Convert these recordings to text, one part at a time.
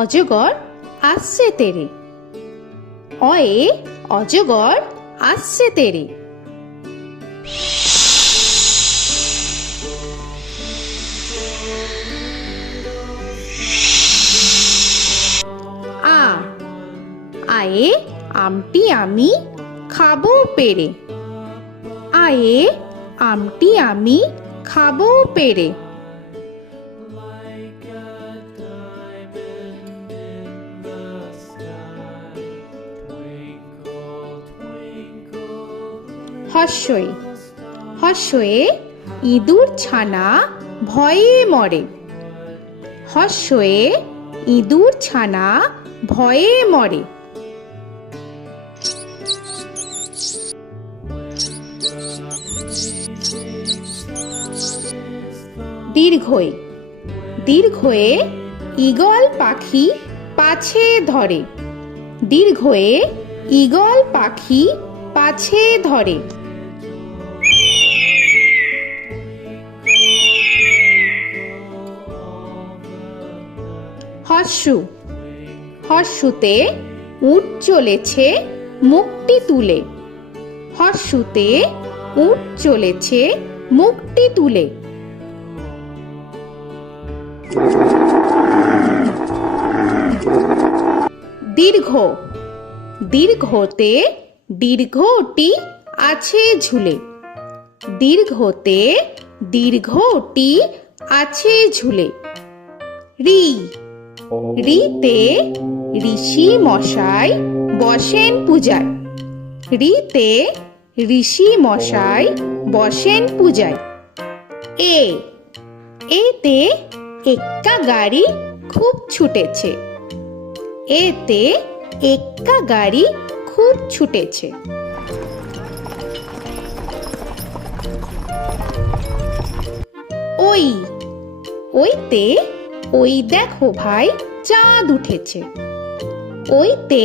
অজগর আসছে তেরে। অয়ে অজগর আসছে তেরে। আ আয়ে আমটি আমি খাবো পেরে। আয়ে আমটি আমি খাবো পেরে। হর্ষই হর্ষয়ে ইঁদুর ছানা ভয়ে মরে। হর্ষয়ে ইঁদুর ছানা ভয়ে মরে। দীর্ঘই দীর্ঘয়ে ঈগল পাখি পাছে ধরে। দীর্ঘয়ে ঈগল পাখি পাছে ধরে। হর্ষু হর্ষুতে উট চলেছে মুখটি তুলে। হর্ষুতে উট চলেছে মুখটি তুলে। দীর্ঘ দীর্ঘতে দীর্ঘটি আছে ঝুলে। দীর্ঘতে দীর্ঘটি আছে ঝুলে। রি রিতে ঋষি মশাই বসেন পূজায়। রিতে ঋষি মশাই বসেন পূজায়। এ এতে এক্কা গাড়ি খুব ছুটেছে। এতে এক্কা গাড়ি খুব ছুটেছে। ওই ওইতে ওই দেখো ভাই চাঁদ উঠেছে। ওইতে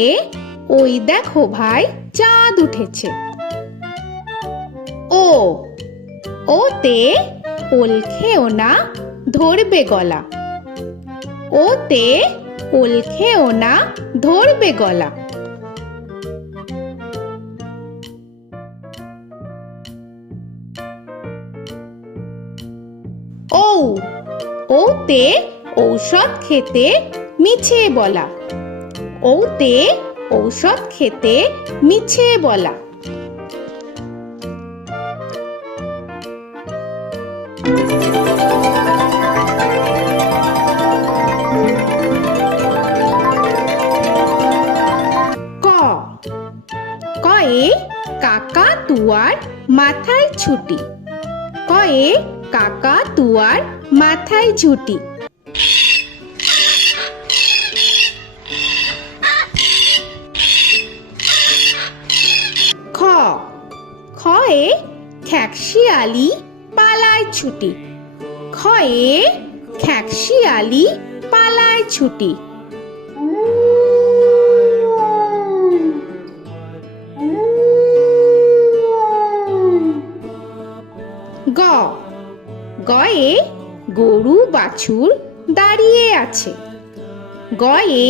ওই দেখো ভাই চাঁদ উঠেছে। ও ওতে ওল খেও না ধরবে গলা। ওতে ওল খেও না ধরবে গলা। ঔ ওতে ঔষধ খেতে মিছে বলা। ওতে ঔষধ খেতে মিছে বলা। ক কয়ে কাকা তুয়ার মাথায় ছুটি। কয়ে কাকা তুয়ার মাথায় ঝুটি। খ খয়ে খ্যাকশিয়ালি পালায় ছুটি। খয়ে খ্যাকশিয়ালি পালায় ছুটি। গ গয়ে গরু বাছুর দাঁড়িয়ে আছে। গয়ে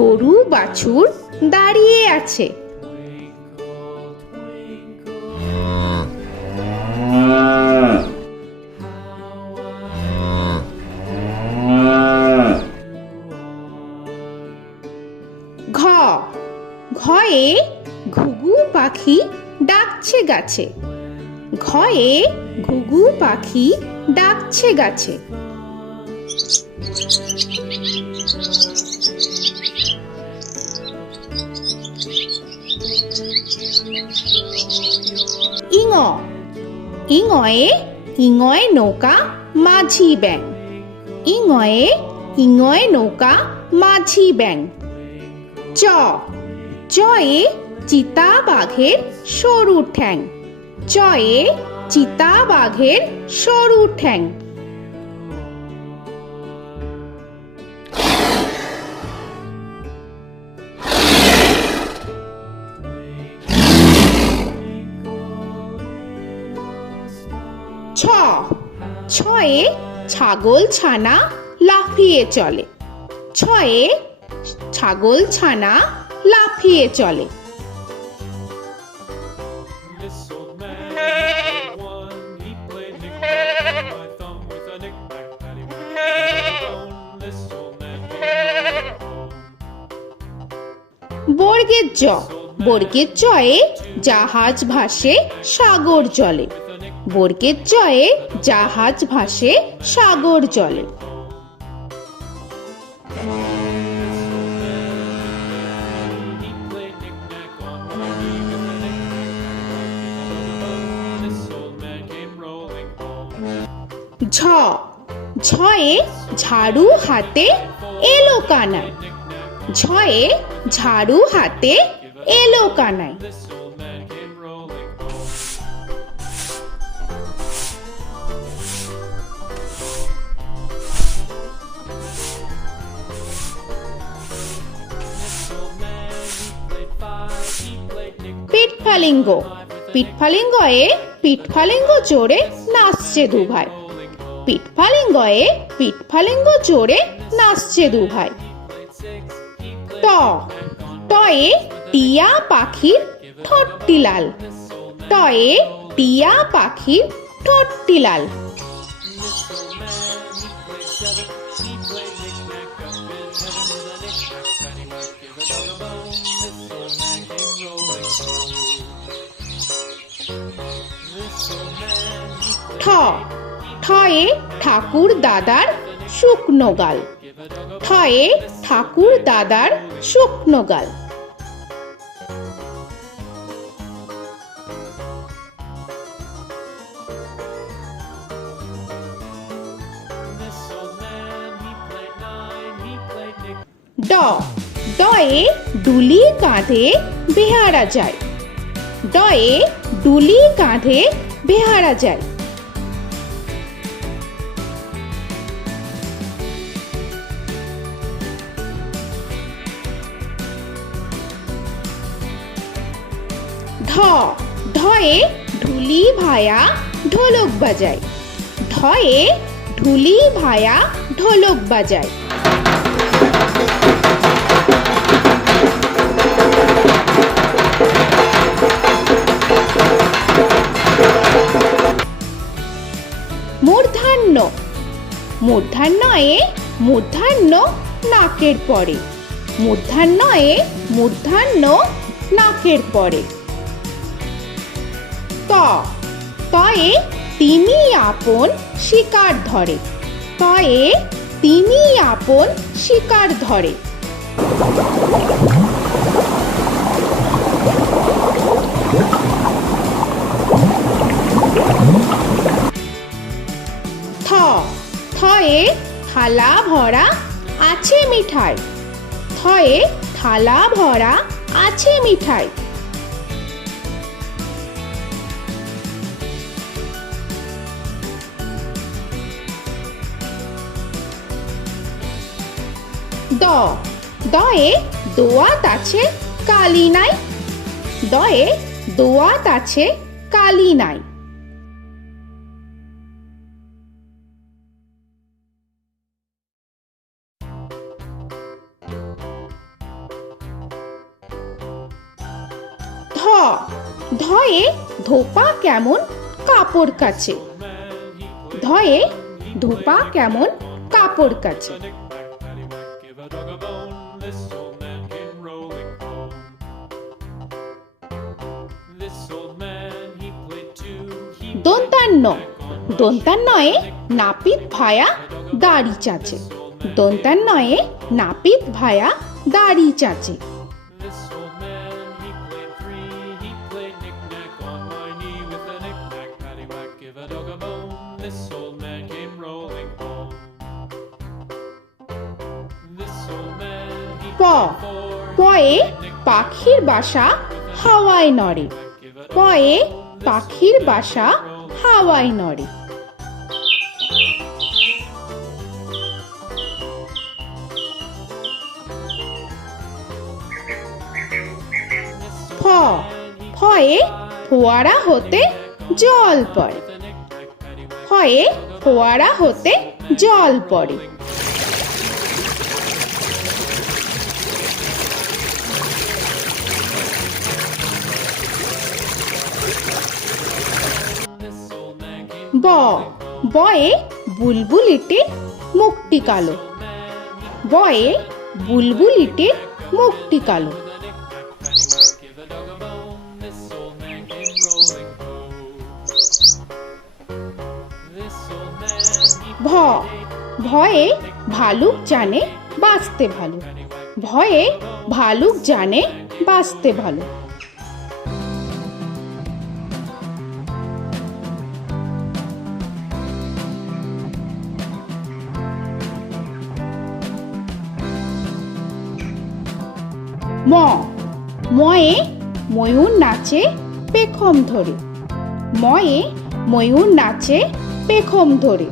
গরু বাছুর দাঁড়িয়ে আছে। ঘ ঘয়ে ঘুঘু পাখি ডাকছে গাছে। ঘয়ে ঘুঘু পাখি ডাকছে গাছে। ইঙ ইঙয়ে ইঙয়ে নৌকা মাঝি ব্যাং। ইঙয়ে ইঙয়ে নৌকা মাঝি ব্যাং। চ চয়ে চিতা বাঘের সরু ঠ্যাং। চয়ে চিতা বাঘের সরু ঠ্যাং। ছ ছয়ে ছাগল ছানা লাফিয়ে চলে। ছয়ে ছাগল ছানা লাফিয়ে চলে। This old man had one. He played knick-knack on my thumb with a knick-knack, paddywhack, bone. This old man came rolling home. বর্গের জ, বর্গের জয়ে জাহাজ ভাসে সাগর জলে। বর্গের জয়ে জাহাজ ভাসে সাগর জলে। He played knick-knack on my knee with a knick-knack, this old man came rolling home. ঝ, ঝয়ে ঝাড়ু হাতে এলো কানাই। ঝয়ে ঝাড়ু হাতে এলো Kanai. This old man came rolling home. This old man, he played five. He played knick-knack. পিঠফালিঙ্গ, পিঠফালিঙ্গয়ে পিঠফালিঙ্গ জোরে নাচছে দুভাই। পিঠফালিঙ্গয়ে পিঠফালিঙ্গ জোরে নাচছে দুভাই। ট, টয়ে টিয়া পাখির ঠোঁটটি লাল। টয়ে টিয়া পাখির ঠোঁটটি লাল। This old man, he played seven. He played knick-knack up in heaven with a knick-knack, paddywhack, give a dog a bone. This old man came rolling home. This old man, he played ঠ, ঠয়ে ঠাকুর দাদার শুকনো গাল। ঠয়ে ঠাকুর দাদার শুকনো গাল। this old man, he played nine. He played knick. ড, ডয়ে ডুলি কাঁধে বেহারা যায়। ডয়ে ডুলি কাঁধে বেহারা যায়। ঢ, ঢয়ে ঢুলি ভায়া ঢোলক বাজায়। ঢয়ে ঢুলি ভায়া ঢোলক বাজায়। মূর্ধন্য, মূর্ধন্যয়ে মূর্ধন্য নাকের পরে। মূর্ধন্যয়ে মূর্ধন্য নাকের পরে। ত, তয়ে তিনি আপন শিকার ধরে। তয়ে তিনি আপন শিকার ধরে। থ, থয়ে থালা ভরা আছে মিঠাই। থয়ে থালা ভরা আছে মিঠাই। দ, দয়ে দোয়াত আছে কালি নাই। দয়ে দোয়াত আছে কালি নাই। ধ, ধয়ে ধোপা কেমন কাপড় কাচে। ধয়ে ধোপা কেমন কাপড় কাচে। Knick-knack, paddywhack, give a dog a bone. This old man came rolling home. This old man, he played two. He দন্তান্ন, দন্তান্নয়ে নাপিত ভায়া দাড়ি চাচে। দন্তান্নয়ে নাপিত ভায়া দাড়ি চাচে। This old man, he played three. He played knick-knack on my knee with a knick-knack, paddywhack, give a dog a bone. This old man came rolling home. This old man, he প, played four. পয়ে পাখির বাসা হাওয়ায় নড়ে। পয়ে পাখির বাসা হাওয়ায় নড়ে। ফ, ফয়ে ফোয়ারা হতে জল পড়ে। ফয়ে ফোয়ারা হতে জল পড়ে। ব বয়ে বুলবুলিটির মুখটি কালো। বয়ে বুলবুলিটির মুখটি কালো। Give a dog a bone, this old man came rolling home. This old man, he ভ ভয়ে ভালুক জানে বাঁচতে ভালো। ভয়ে ভালুক জানে বাঁচতে ভালো। ম ময়ে ময়ূর নাচে পেখম ধরে। ময়ে ময়ূর নাচে পেখম ধরে।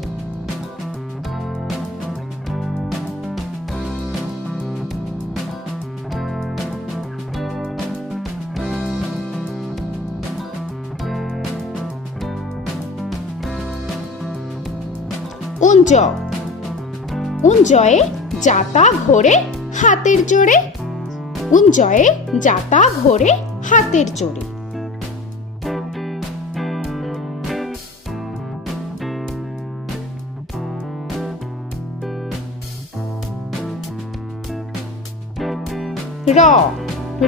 উঞ্জ উঞ্জয়ে যাতা ঘোরে হাতের জোরে। উঞ্জয়ে যাতা ঘোরে হাতের জোরে। র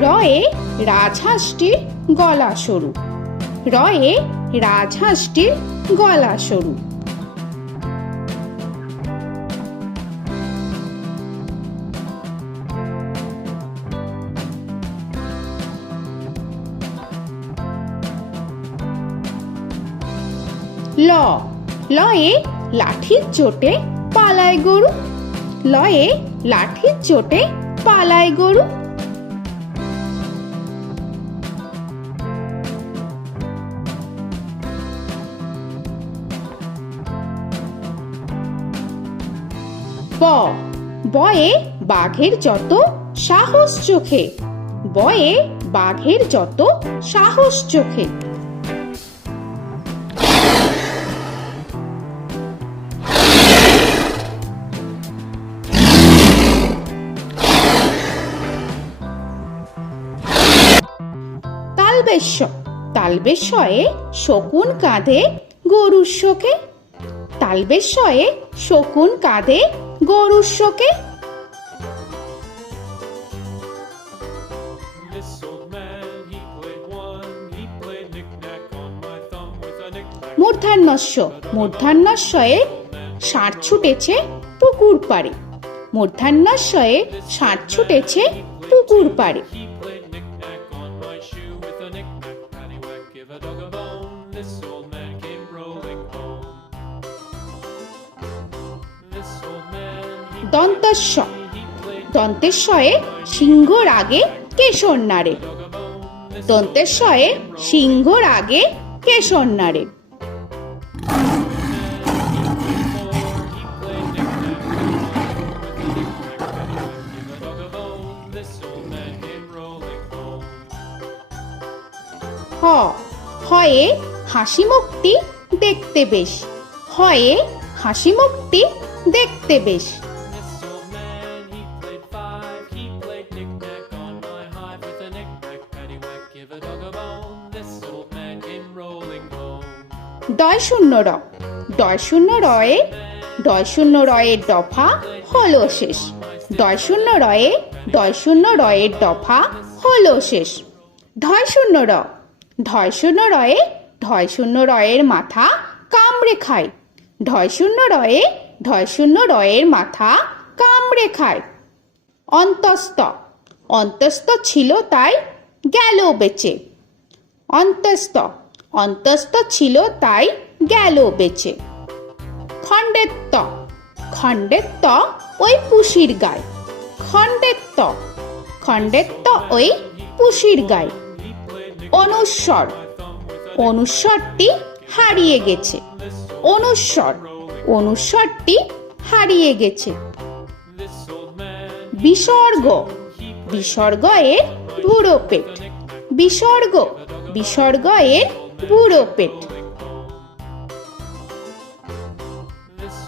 রয়ে রাজহাঁসটির গলা সরু। রয়ে রাজহাঁসটির গলা সরু। ল লয়ে লাঠির চোটে পালায় গরু। লয়ে লাঠির চোটে পালায় গরু। ব বয়ে বাঘের যত সাহস চোখে। বয়ে বাঘের যত সাহস চোখে। তালবেশ্য তালবেশ্যয়ে শকুন কাঁধে গরুর শোকে। তালবেশ্যয়ে শকুন কাঁধে গরুর শোকে। This old man, he played one, he played knick-knack on my thumb with a knick-knack. মূর্ধন্যস্য মূর্ধন্যস্বয়ে ষাঁড় ছুটেছে পুকুর পাড়ে। মূর্ধন্যস্বয়ে ষাঁড় ছুটেছে পুকুর পাড়ে। He played knick-knack on my shoe with a knick-knack, paddywhack, give a dog a bone. This old man came rolling home. This old man, he দন্তস্ব played দন্তেশ্বয়ে সিংহর আগে কেশর নাড়ে। dog a bone. This দন্তেশ্বয়ে সিংহর আগে কেশর নাড়ে। he played knick-knack on my with a knick-knack, paddywhack, give a dog a bone. This old man came rolling home. হ হয়ে হাসি মুখটি দেখতে বেশ। হয়ে হাসি মুখটি দেখতে বেশ। This old man, he played five, he played knick-knack on my hive with a knick-knack, paddywhack, give a dog a bone. This old man came rolling home. ডয় শূন্য র ডয় শূন্য রয়ে ডয় শূন্য রয়ের দফা হলো শেষ। ডয় শূন্য রয়ে ডয় শূন্য রয়ের দফা হলো শেষ। ঢয় শূন্য র ঢয় শূন্য রয়ে ঢয় শূন্য রয়ের মাথা কামড়ে খায়। ঢয় শূন্য রয়ে ঢয় শূন্য রয়ের মাথা কামড়ে খায়। অন্তস্থ অন্তস্থ ছিল তাই গেল বেঁচে। অন্তস্থ অন্তস্থ ছিল তাই গেল বেঁচে। খণ্ডেত্ব খণ্ডেত্ব ওই পুষির গায়। খণ্ডেত্ব খণ্ডেত্ব ওই পুষির গায়। অনুস্বর অনুস্বরটি হারিয়ে গেছে। অনুস্বর অনুস্বরটি হারিয়ে গেছে। This old man, বিসর্গ বিসর্গ এর বুড়ো পেট। বিসর্গ বিসর্গ এর বুড়ো পেট। this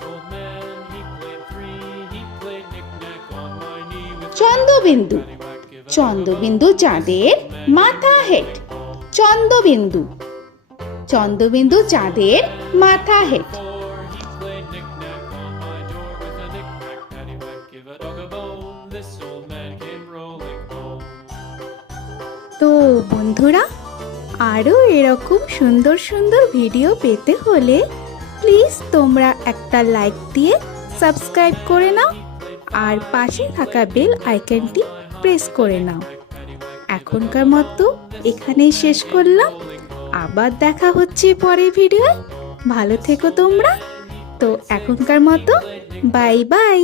old man, he played three, he played knick-knack on my knee with Chandrabindu paddywhack, give a Chandrabindu চাঁদের মাথা হেট। চন্দ্রবিন্দু চন্দ্রবিন্দু চাঁদের মাথা head. Before he played knick-knack on my door with a knick-knack, paddywhack, give a dog a bone. This old man came rolling home. তো বন্ধুরা, আরও এরকম সুন্দর সুন্দর ভিডিও পেতে হলে প্লিজ তোমরা একটা লাইক দিয়ে সাবস্ক্রাইব করে নাও আর পাশে থাকা বেল আইকনটি প্রেস করে নাও। এখনকার মতো এখানেই শেষ করলাম, আবার দেখা হচ্ছে পরের ভিডিও। ভালো থেকো তোমরা। তো এখনকার মতো বাই বাই।